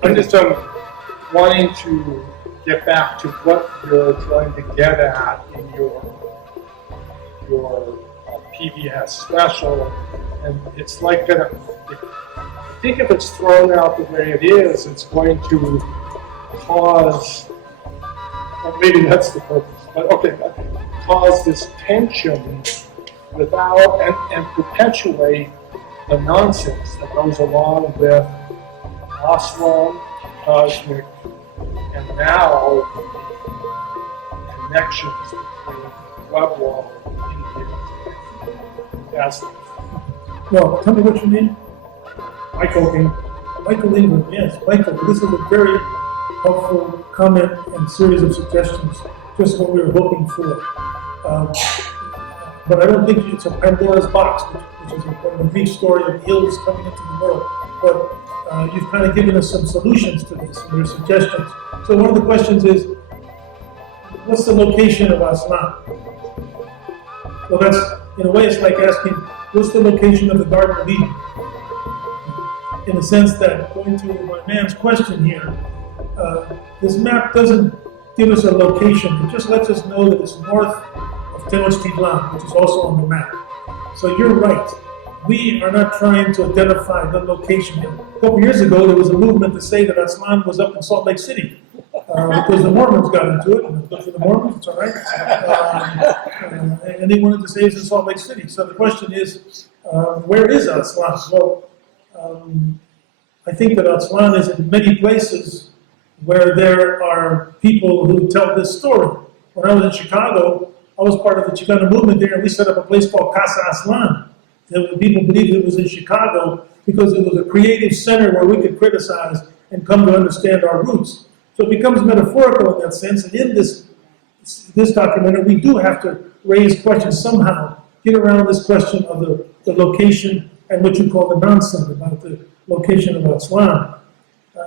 I'm just wanting to get back to what you're trying to get at in your PBS special, and it's like that. I think if it's thrown out the way it is, it's going to cause, or maybe that's the purpose, but okay, cause this tension without and perpetuate the nonsense that goes along with Aslan, cosmic, and now connections between Pueblo, Indians, and Aztecs. Well, tell me what you mean. Michael England, yes, Michael. This is a very helpful comment and series of suggestions, just what we were hoping for. But I don't think it's a Pandora's box, which is a Greek story of ills coming into the world. But you've kind of given us some solutions to this, and your suggestions. So one of the questions is, what's the location of Aslan? Well, that's, in a way, it's like asking, what's the location of the Garden of Eden? In the sense that, going to my man's question here, this map doesn't give us a location. It just lets us know that it's north of Tenochtitlan, which is also on the map. So you're right. We are not trying to identify the location. A couple years ago, there was a movement to say that Aslan was up in Salt Lake City because the Mormons got into it. And good for the Mormons, it's all right. And they wanted to say it's in Salt Lake City. So the question is, where is Aslan? Well, I think that Aslan is in many places where there are people who tell this story. When I was in Chicago, I was part of the Chicano movement there, and we set up a place called Casa Aslan. And people believed it was in Chicago because it was a creative center where we could criticize and come to understand our roots. So it becomes metaphorical in that sense, and in this documentary, we do have to raise questions somehow, get around this question of the location and what you call the nonsense about the location of Aslan.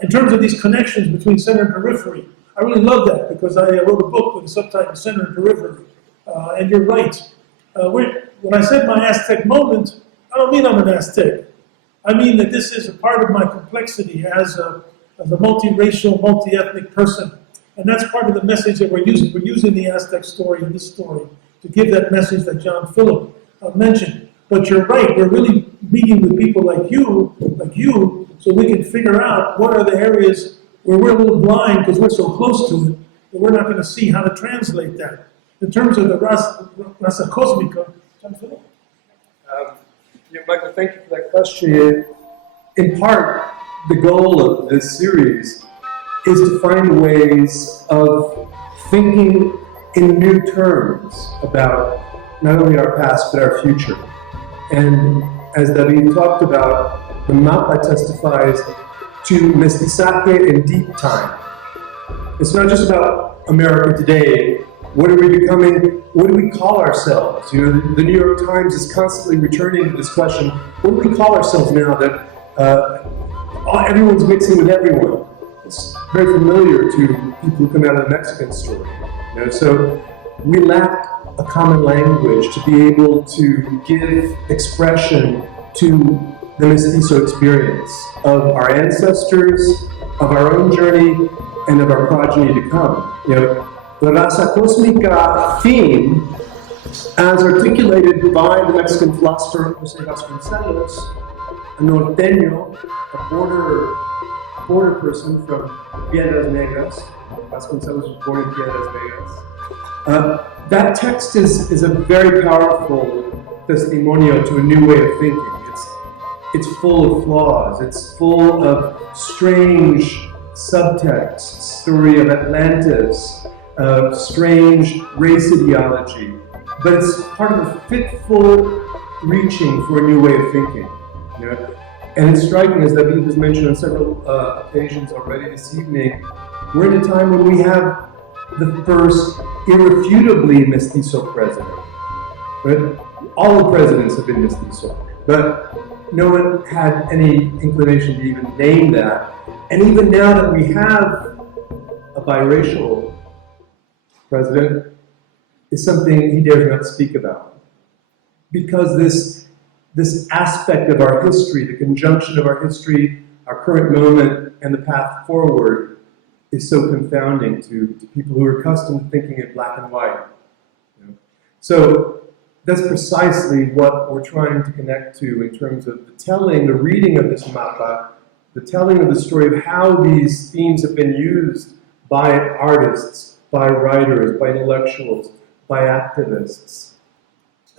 In terms of these connections between center and periphery, I really love that because I wrote a book with the subtitle Center and Periphery. And you're right. When I said my Aztec moment, I don't mean I'm an Aztec. I mean that this is a part of my complexity as a multiracial, multi-ethnic person. And that's part of the message that we're using. We're using the Aztec story in this story to give that message that John Phillip mentioned. But you're right, we're really meeting with people like you, so we can figure out what are the areas where we're a little blind because we're so close to it that we're not going to see how to translate that. In terms of the Raza Cosmica, John Phillip? Michael, thank you for that question. In part, the goal of this series is to find ways of thinking in new terms about not only our past but our future. And as David talked about, the mapa testifies to mestizaje in deep time. It's not just about America today. What are we becoming? What do we call ourselves? You know, the New York Times is constantly returning to this question. What do we call ourselves now that everyone's mixing with everyone? It's very familiar to people who come out of the Mexican story. You know, so we lack a common language to be able to give expression to the mestizo experience of our ancestors, of our own journey, and of our progeny to come. You know, the Raza Cosmica theme, as articulated by the Mexican philosopher Jose Vasconcelos, a norteño, a border person from Piedras Negras. Vasconcelos was born in Piedras Negras. That text is a very powerful testimonio to a new way of thinking. It's full of flaws. It's full of strange subtexts, story of Atlantis, of strange race ideology. But it's part of a fitful reaching for a new way of thinking. You know? And it's striking, as David has mentioned on several occasions already this evening, we're in a time when we have the first irrefutably mestizo president. Right? All the presidents have been mestizo. But no one had any inclination to even name that. And even now that we have a biracial president, is something he dares not speak about. Because this aspect of our history, the conjunction of our history, our current moment, and the path forward is so confounding to people who are accustomed to thinking in black and white. You know? So that's precisely what we're trying to connect to in terms of the telling, the reading of this mapa, the telling of the story of how these themes have been used by artists, by writers, by intellectuals, by activists,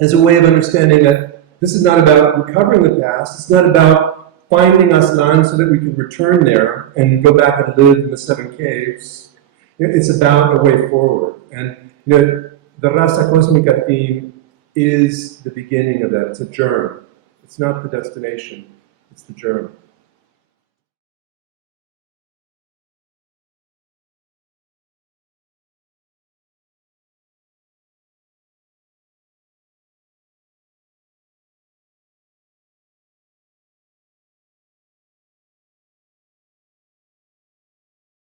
as a way of understanding that this is not about recovering the past, it's not about finding Aslan so that we can return there and go back and live in the 7 caves. It's about a way forward. And you know, the Raza Cósmica theme is the beginning of that. It's a germ. It's not the destination, it's the germ.